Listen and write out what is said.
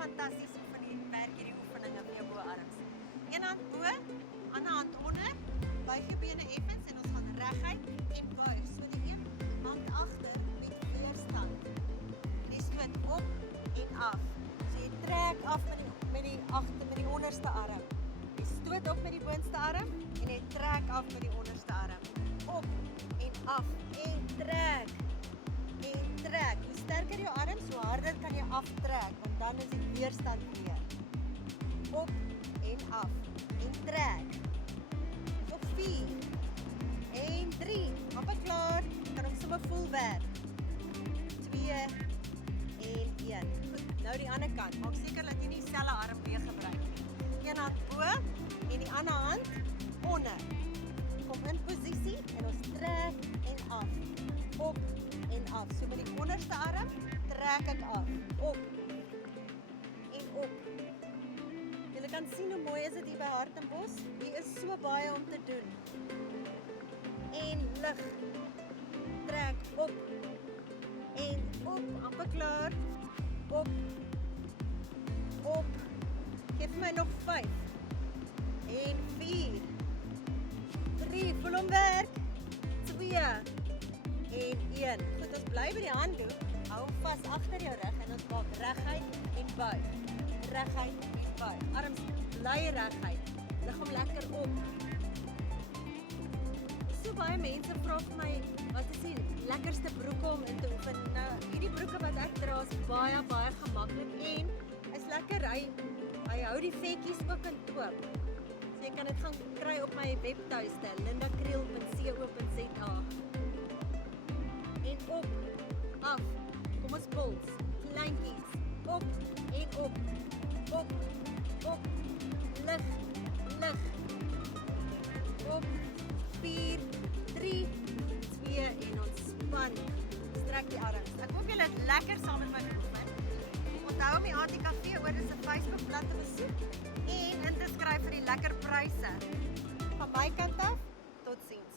fantasties werk hierdie oefeninge vir jou bo-arms. Een hand bo, ander hand onder, buig jou bene effens en ons gaan reguit en buig. So die een hand agter met weerstand. Die stoot op en af. So jy trek af met die onderste arm. Jy stoot op met die boonste arm en jy trek af met die onderste arm. Op en af en trek. En trek. Hoe sterker jou arm, so harder kan jy aftrek, want dan is die weerstand meer. Op en af en trek. Op 4 en 3. Amper klaar. Kan hom sommer vol werk. 2 en 1. Goed, nou die ander kant. Maak seker dat jy nie dieselfde arm weer gebruik nie. Een hand bo en die ander hand onder. Kom in posisie en ons trek en af. Op en af. So met die onderste arm trek ek af. Op en op. Julle kan sien hoe mooi is dit hier by Hartenbos. Hier is so baie om te doen. En lig. Trek op. En op. Amper klaar. Op. Op. Geef my nog 5. En 4. 3. Voel hom werk. 2. En 1. Goed, ons bly by die handdoek. Hou hom vas agter jou rug en ons maak reguit en buig. Reguit en buig. Arms bly reguit. Lig hom lekker op. So baie mense vra vir my, wat is die lekkerste broeke om in te oefen? Nou, hierdie broeke wat ek dra is baie gemaklik en is lekker. Hy hou die vetjies ook in toom. So jy kan dit gaan kry op my webtuiste, lindakriel.co.za. En op, af, kom ons puls, kleintjies, op en op, lig, op, 4, 3, 2 en ontspan, strek die arms. Ek hoop julle het lekker saam met my geoefen. Onthou om die ATKV oor is 'n Facebookblad te besoek en in te skryf vir die lekker pryse. Van my kant af, totsiens.